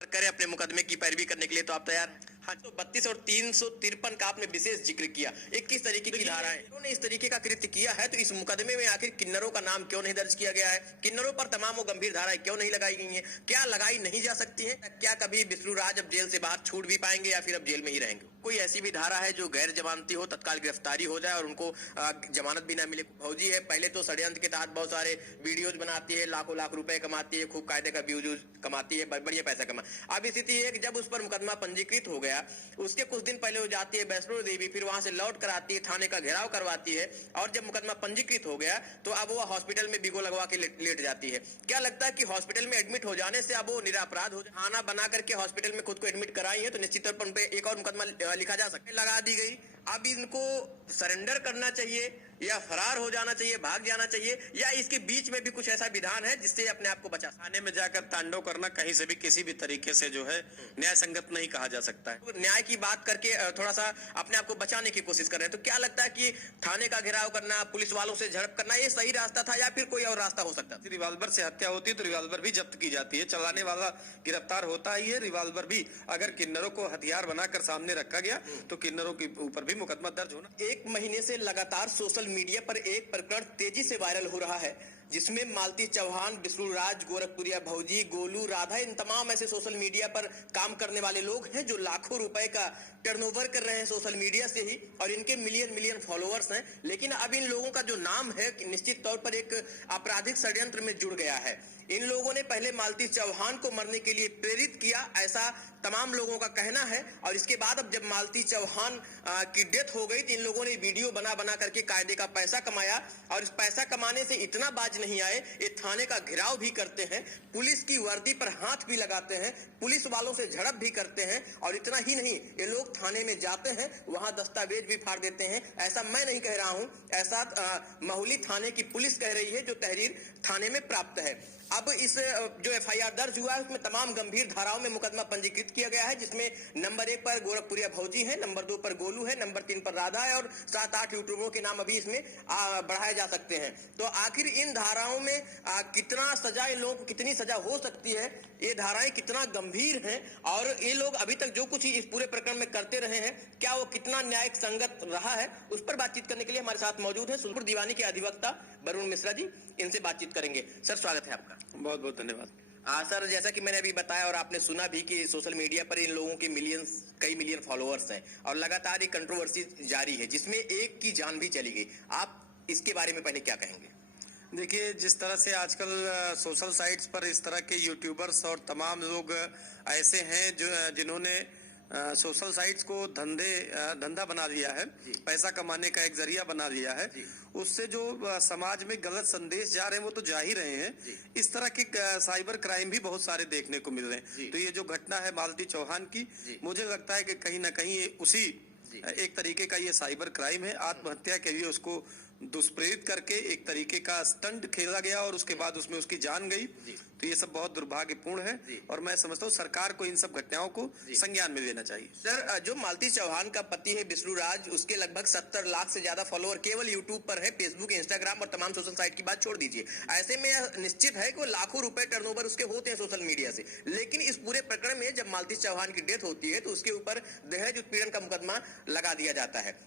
करें अपने मुकदमे की पैरवी करने के लिए, तो आप तैयार हैं? हाँ, तो 32 और 353 का आपने विशेष जिक्र किया। 21 तरीके की धाराएं उन्होंने इस तरीके का कृत्य किया है, तो इस मुकदमे में आखिर किन्नरों का नाम क्यों नहीं दर्ज किया गया है? किन्नरों पर तमाम वो गंभीर धाराएं क्यों नहीं लगाई गई हैं? क्या लगाई नहीं जा सकती हैं? क्या कभी बिस्लू राज अब जेल से बाहर छूट भी पाएंगे या फिर अब जेल में ही रहेंगे? कोई ऐसी भी धारा है जो गैर जमानती हो, तत्काल गिरफ्तारी हो जाए और उनको जमानत भी ना मिले? फौजी है, पहले तो षड्यंत्र के तहत बहुत सारे वीडियोज बनाती है, लाखों लाख रुपए कमाती है, खूब कायदे का व्यूज कमाती है, बढ़िया पैसा कमा। अब स्थिति है कि जब उस पर मुकदमा पंजीकृत हो गया, उसके कुछ दिन पहले वो जाती है वैष्णो देवी, फिर वहां से लौट कर आती है, थाने का घेराव करवाती है, और जब मुकदमा पंजीकृत हो गया तो अब वो हॉस्पिटल में बिगो लगवा के लेट जाती है। क्या लगता है कि हॉस्पिटल में एडमिट हो जाने से अब वो निरापराध हो, खाना बना करके हॉस्पिटल में खुद को एडमिट कराई है, तो निश्चित तौर पर उन पे एक और मुकदमा लिखा जा सकता है, लगा दी गई। अब इनको सरेंडर करना चाहिए या फरार हो जाना चाहिए, भाग जाना चाहिए, या इसके बीच में भी कुछ ऐसा विधान है जिससे अपने आप को बचा? थाने में जाकर तांडव करना कहीं से भी किसी भी तरीके से जो है न्याय संगत नहीं कहा जा सकता है। तो न्याय की बात करके थोड़ा सा अपने आप को बचाने की कोशिश कर रहे हैं, तो क्या लगता है कि थाने का घेराव करना, पुलिस वालों से झड़प करना, ये सही रास्ता था या फिर कोई और रास्ता हो सकता था? रिवाल्वर से हत्या होती है तो रिवाल्वर भी जब्त की जाती है, चलाने वाला गिरफ्तार होता ही है, रिवाल्वर भी अगर किन्नरों को हथियार बनाकर सामने रखा गया तो किन्नरों के ऊपर भी मुकदमा दर्ज होना। 1 महीने से लगातार सोशल मीडिया पर एक प्रकरण तेजी से वायरल हो रहा है, जिसमें मालती चौहान, बिस्लू राज, गोरखपुरिया भौजी, गोलू, राधा, इन तमाम ऐसे सोशल मीडिया पर काम करने वाले लोग हैं जो लाखों रुपए का टर्नओवर कर रहे हैं सोशल मीडिया से ही, और इनके मिलियन मिलियन फॉलोअर्स हैं। लेकिन अब इन लोगों का जो नाम है निश्चित तौर पर एक आपराधिक षड्यंत्र में जुड़ गया है। इन लोगों ने पहले मालती चौहान को मरने के लिए प्रेरित किया, ऐसा तमाम लोगों का कहना है, और इसके बाद अब जब मालती चौहान की डेथ हो गई तो इन लोगों ने वीडियो बना बना करके कायदे का पैसा कमाया, और इस पैसा कमाने से इतना बाज नहीं आए, ये थाने का घेराव भी करते हैं, पुलिस की वर्दी पर हाथ भी लगाते हैं, पुलिस वालों से झड़प भी करते हैं, और इतना ही नहीं, ये लोग थाने में जाते हैं, वहां दस्तावेज भी फाड़ देते हैं। ऐसा मैं नहीं कह रहा हूं, ऐसा महुली थाने की पुलिस कह रही है, जो तहरीर थाने में प्राप्त है। अब इस जो एफआईआर दर्ज हुआ है उसमें तमाम गंभीर धाराओं में मुकदमा पंजीकृत किया गया है, जिसमें नंबर 1 पर गोरखपुरिया भौजी है, नंबर 2 पर गोलू है, नंबर 3 पर राधा है, और 7-8 यूट्यूबरों के नाम अभी इसमें बढ़ाए जा सकते हैं। तो आखिर इन धाराओं में कितना सजा, इन लोगों को कितनी सजा हो सकती है, ये धाराएं कितना गंभीर हैं, और ये लोग अभी तक जो कुछ इस पूरे प्रकरण में करते रहे हैं, क्या वो कितना न्यायिक संगत रहा है, उस पर बातचीत करने के लिए हमारे साथ मौजूद है सुल्तानपुर दीवानी के अधिवक्ता वरुण मिश्रा जी। इनसे बातचीत करेंगे। सर, स्वागत है आपका। बहुत बहुत धन्यवाद। सर, जैसा कि मैंने अभी बताया और आपने सुना भी कि सोशल मीडिया पर इन लोगों के कई मिलियन फॉलोअर्स हैं, और लगातार ये कंट्रोवर्सी जारी है, जिसमें एक की जान भी चली गई। आप इसके बारे में पहले क्या कहेंगे? देखिए, जिस तरह से आजकल सोशल साइट्स पर इस तरह के यूट्यूबर्स और तमाम लोग ऐसे हैं जो जिन्होंने सोशल साइट्स को धंधा बना लिया है, पैसा कमाने का एक जरिया बना लिया है, उससे जो समाज में गलत संदेश जा रहे हैं वो तो जा ही रहे हैं। इस तरह के साइबर क्राइम भी बहुत सारे देखने को मिल रहे हैं। तो ये जो घटना है मालती चौहान की, मुझे लगता है कि कहीं ना कहीं ये उसी एक तरीके का ये साइबर क्राइम है। आत्महत्या के लिए उसको दुष्प्रेरित करके एक तरीके का स्टंट खेला गया और उसके बाद उसमें उसकी जान गई। तो ये सब बहुत दुर्भाग्यपूर्ण है, और मैं समझता हूँ सरकार को इन सब घटनाओं को संज्ञान में लेना चाहिए। सर, जो मालती चौहान का पति है बिस्लू राज, उसके लगभग 70 लाख से ज्यादा फॉलोअर केवल यूट्यूब पर है, फेसबुक, इंस्टाग्राम और तमाम सोशल साइट की बात छोड़ दीजिए। ऐसे में निश्चित है कि वो लाखों रुपए टर्नओवर उसके होते हैं सोशल मीडिया से। लेकिन इस पूरे प्रकरण में जब मालती चौहान की डेथ होती है तो उसके ऊपर दहेज उत्पीड़न का मुकदमा लगा दिया जाता है।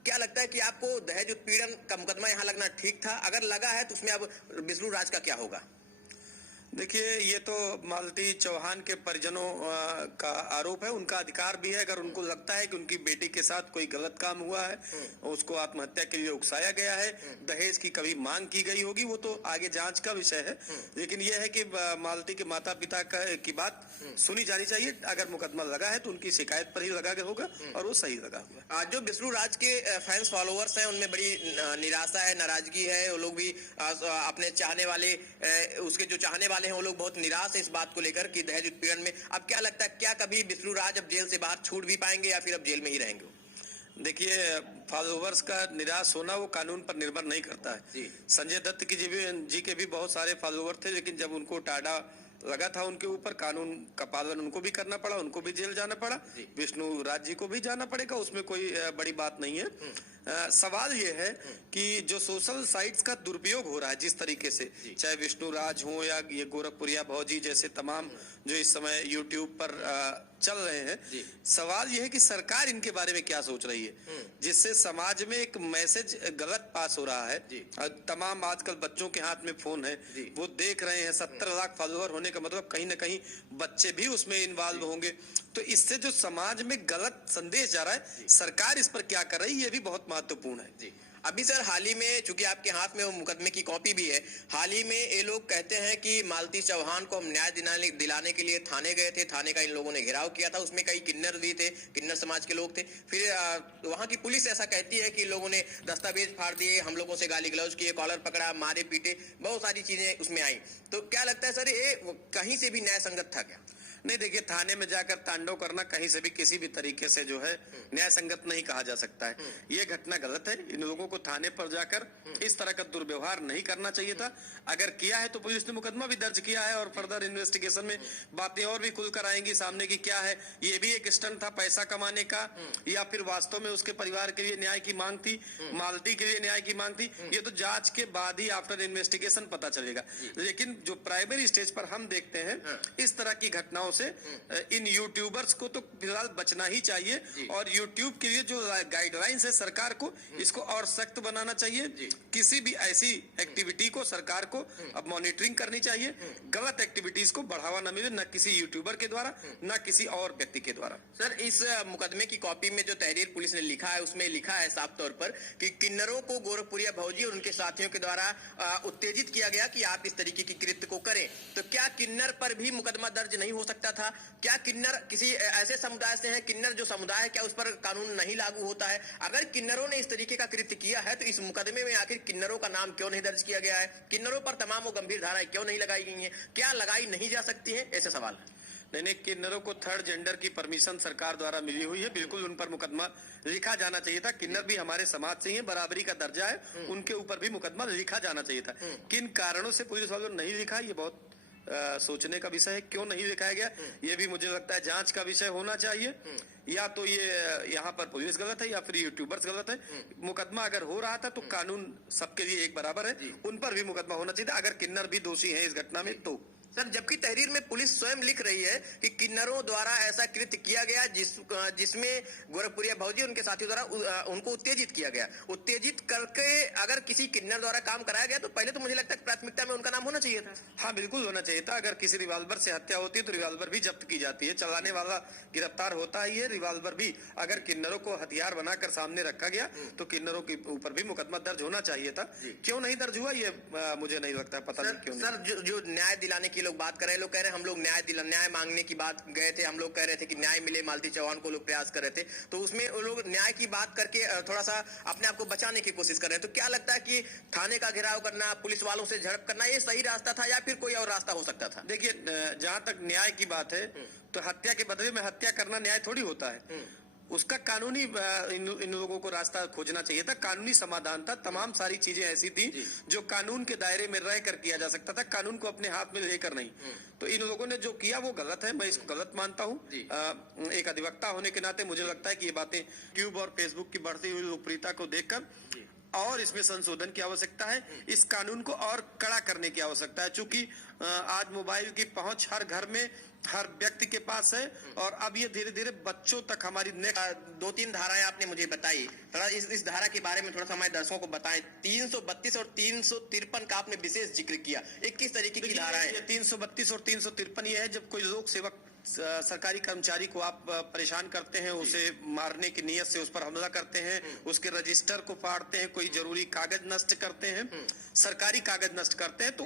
क्या लगता है कि आपको दहेज उत्पीड़न का मुकदमा यहाँ लगना ठीक था? अगर लगा है तो उसमें अब बिस्लू राज का क्या होगा? देखिए, ये तो मालती चौहान के परिजनों का आरोप है, उनका अधिकार भी है। अगर उनको लगता है कि उनकी बेटी के साथ कोई गलत काम हुआ है, उसको आत्महत्या के लिए उकसाया गया है, दहेज की कभी मांग की गई होगी, वो तो आगे जांच का विषय है। लेकिन यह है कि मालती के माता पिता की बात सुनी जानी चाहिए। अगर मुकदमा लगा है तो उनकी शिकायत पर ही लगा होगा, और वो सही लगा हुआ। जो बिस्लू राज के फैंस फॉलोअर्स हैं उनमें बड़ी निराशा है, नाराजगी है। वो लोग भी अपने चाहने वाले, उसके जो चाहने वाले हैं वो लोग बहुत निराश है इस बात को लेकर कि दहेज उत्पीड़न में। अब क्या लगता है, क्या कभी बिस्लू राज अब जेल से बाहर छूट भी पाएंगे या फिर अब जेल में ही रहेंगे? देखिए, फॉलोअर्स का निराश होना वो कानून पर निर्भर नहीं करता है। संजय दत्त जी के भी बहुत सारे फॉलोअर थे, लेकिन जब उनको टाड़ा लगा था उनके ऊपर, कानून का पालन उनको भी करना पड़ा, उनको भी जेल जाना पड़ा। विष्णु राज जी को भी जाना पड़ेगा, उसमें कोई बड़ी बात नहीं है। सवाल ये है कि जो सोशल साइट्स का दुरुपयोग हो रहा है जिस तरीके से, चाहे विष्णु राज हो या ये गोरखपुरिया भौजी जैसे तमाम जो इस समय यूट्यूब पर चल रहे हैं, सवाल यह है कि सरकार इनके बारे में क्या सोच रही है, जिससे समाज में एक मैसेज गलत पास हो रहा है। तमाम आजकल बच्चों के हाथ में फोन है, वो देख रहे हैं। 70 लाख फॉलोअर होने का मतलब कहीं ना कहीं बच्चे भी उसमें इन्वॉल्व होंगे, तो इससे जो समाज में गलत संदेश जा रहा है, सरकार इस पर क्या कर रही है, ये भी बहुत महत्वपूर्ण है। अभी सर हाल ही में, चूंकि आपके हाथ में वो मुकदमे की कॉपी भी है, हाल ही में ये लोग कहते हैं कि मालती चौहान को हम न्याय दिलाने के लिए थाने गए थे, थाने का इन लोगों ने घेराव किया था, उसमें कई किन्नर भी थे, किन्नर समाज के लोग थे। फिर वहां की पुलिस ऐसा कहती है कि इन लोगों ने दस्तावेज फाड़ दिए, हम लोगों से गाली गलौज किए, कॉलर पकड़ा, मारे पीटे, बहुत सारी चीजें उसमें आई। तो क्या लगता है सर, ये कहीं से भी न्याय संगत था क्या? नहीं, देखिए, थाने में जाकर तांडव करना कहीं से भी किसी भी तरीके से जो है न्याय संगत नहीं कहा जा सकता है। ये घटना गलत है। इन लोगों को थाने पर जाकर इस तरह का दुर्व्यवहार नहीं करना चाहिए था। अगर किया है तो पुलिस ने मुकदमा भी दर्ज किया है और फर्दर इन्वेस्टिगेशन में बातें और भी खुलकर आएंगी सामने की क्या है, ये भी एक स्टंट था पैसा कमाने का या फिर वास्तव में उसके परिवार के लिए न्याय की मांग थी, मालती के लिए न्याय की मांग थी, ये तो जांच के बाद ही आफ्टर इन्वेस्टिगेशन पता चलेगा। लेकिन जो प्राइमरी स्टेज पर हम देखते हैं इस तरह की घटनाओं से इन यूट्यूबर्स को तो फिलहाल बचना ही चाहिए और यूट्यूब के लिए जो गाइडलाइंस है सरकार को, इसको और सख्त बनाना चाहिए। किसी भी ऐसी एक्टिविटी को सरकार को अब मॉनिटरिंग करनी चाहिए, गलत एक्टिविटीज को बढ़ावा न मिले, न किसी यूट्यूबर के द्वारा न किसी और व्यक्ति के द्वारा। सर, इस मुकदमे की कॉपी में जो तहरीर पुलिस ने लिखा है उसमें लिखा है साफ तौर पर कि किन्नरों को गोरखपुरिया भौजी और उनके साथियों के द्वारा उत्तेजित किया गया कि आप इस तरीके की कृत्य को करें। तो क्या किन्नर पर भी मुकदमा दर्ज नहीं हो सकता था? क्या किन्नर किसी ऐसे समुदाय से है, किन्नर जो समुदाय है, क्या उस पर कानून नहीं लागू होता है? अगर किन्नरों ने इस तरीके का कृत्य किया है तो इस मुकदमे में आखिर किन्नरों का नाम क्यों नहीं दर्ज किया गया है? किन्नरों पर तमाम वो गंभीर धाराएं क्यों नहीं लगाई गई हैं? क्या लगाई नहीं जा सकती है? ऐसे सवाल है। नहीं, किन्नरों को थर्ड जेंडर की परमिशन सरकार द्वारा मिली हुई है, बिल्कुल उन पर मुकदमा लिखा जाना चाहिए था। किन्नर भी हमारे समाज से ही है, बराबरी का दर्जा है, उनके ऊपर भी मुकदमा लिखा जाना चाहिए था। किन कारणों से पुलिस वालों ने नहीं लिखा, ये बहुत सोचने का विषय है। क्यों नहीं लिखाया गया, ये भी मुझे लगता है जांच का विषय होना चाहिए। या तो ये यहाँ पर पुलिस गलत है या फिर यूट्यूबर्स गलत है। मुकदमा अगर हो रहा था तो कानून सबके लिए एक बराबर है, उन पर भी मुकदमा होना चाहिए था अगर किन्नर भी दोषी हैं इस घटना में तो। सर, जबकि तहरीर में पुलिस स्वयं लिख रही है कि किन्नरों द्वारा ऐसा कृत्य किया गया जिसमें गोरखपुरिया भौजी उनके साथियों द्वारा उनको उत्तेजित किया गया। उत्तेजित करके अगर किसी किन्नर द्वारा काम कराया गया तो पहले तो मुझे लगता है प्राथमिकता में उनका नाम होना चाहिए था। हाँ, बिल्कुल होना चाहिए था। अगर किसी रिवॉल्वर से हत्या होती है तो रिवॉल्वर भी जब्त की जाती है, चलाने वाला गिरफ्तार होता ही है, रिवॉल्वर भी। अगर किन्नरों को हथियार बनाकर सामने रखा गया तो किन्नरों के ऊपर भी मुकदमा दर्ज होना चाहिए था। क्यों नहीं दर्ज हुआ ये मुझे नहीं लगता, पता नहीं क्यों। सर, जो न्याय दिलाने की लोग बात कर रहे हैं, लोग कह रहे हैं हम लोग न्याय मांगने की बात गए थे, हम लोग कह रहे थे कि न्याय मिले, मालती चौहान को लोग प्रयास कर रहे थे, तो उसमें वो लोग न्याय की बात करके थोड़ा सा अपने आप को बचाने की कोशिश कर रहे हैं। तो क्या लगता है कि थाने का घेराव करना, पुलिस वालों से झड़प करना, ये सही रास्ता था या फिर कोई और रास्ता हो सकता था? देखिए, जहां तक न्याय की बात है तो हत्या के बदले में हत्या करना न्याय थोड़ी होता है। उसका कानूनी इन लोगों को रास्ता खोजना चाहिए था, कानूनी समाधान था। तमाम सारी चीजें ऐसी थी जो कानून के दायरे में रहकर किया जा सकता था, कानून को अपने हाथ में लेकर नहीं। तो इन लोगों ने जो किया वो गलत है, मैं इसको गलत मानता हूँ। एक अधिवक्ता होने के नाते मुझे लगता है कि ये बातें ट्यूब और फेसबुक की बढ़ती हुई लोकप्रियता को देखकर और इसमें संशोधन की आवश्यकता है, इस कानून को और कड़ा करने की आवश्यकता है। चूंकि आज मोबाइल की पहुंच हर घर में, हर व्यक्ति के पास है और अब ये धीरे धीरे बच्चों तक हमारी 2-3 धाराएं आपने मुझे बताई, थोड़ा इस धारा के बारे में थोड़ा सा हमारे दर्शकों को बताएं। 332 और 353 का आपने विशेष जिक्र किया, एक किस तरीके की धाराएं? 332 और 353 ये है, जब कोई लोक सेवक सरकारी कर्मचारी को आप परेशान करते हैं, उसे मारने की नीयत से उस पर हमला करते हैं, उसके रजिस्टर को फाड़ते हैं, कोई जरूरी कागज नष्ट करते हैं, सरकारी कागज नष्ट करते हैं, तो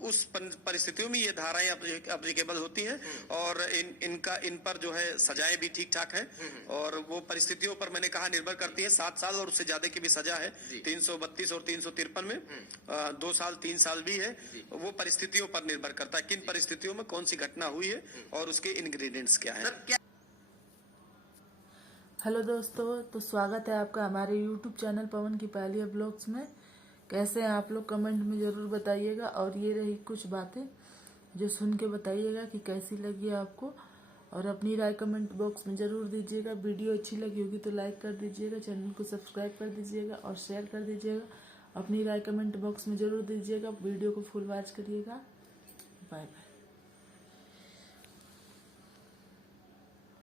उस परिस्थितियों में ये धाराएं एप्लीकेबल होती हैं और इन पर जो है सजाएं भी ठीक ठाक है। और वो परिस्थितियों पर मैंने कहा निर्भर करती है, 7 साल और उससे ज्यादा की भी सजा है 332 और 353 में, 2 साल 3 साल भी है। वो परिस्थितियों पर निर्भर करता है किन परिस्थितियों में कौन सी घटना हुई है और उसके इंग्रेडिएंट्स क्या है। हेलो दोस्तों, तो स्वागत है आपका हमारे YouTube चैनल पवन की पहली ब्लॉग्स में। कैसे हैं आप लोग, कमेंट में ज़रूर बताइएगा। और ये रही कुछ बातें जो सुन के बताइएगा कि कैसी लगी आपको। और अपनी राय कमेंट बॉक्स में ज़रूर दीजिएगा। वीडियो अच्छी लगी होगी तो लाइक कर दीजिएगा, चैनल को सब्सक्राइब कर दीजिएगा और शेयर कर दीजिएगा। अपनी राय कमेंट बॉक्स में ज़रूर दीजिएगा। वीडियो को फुल वॉच करिएगा। Bye bye.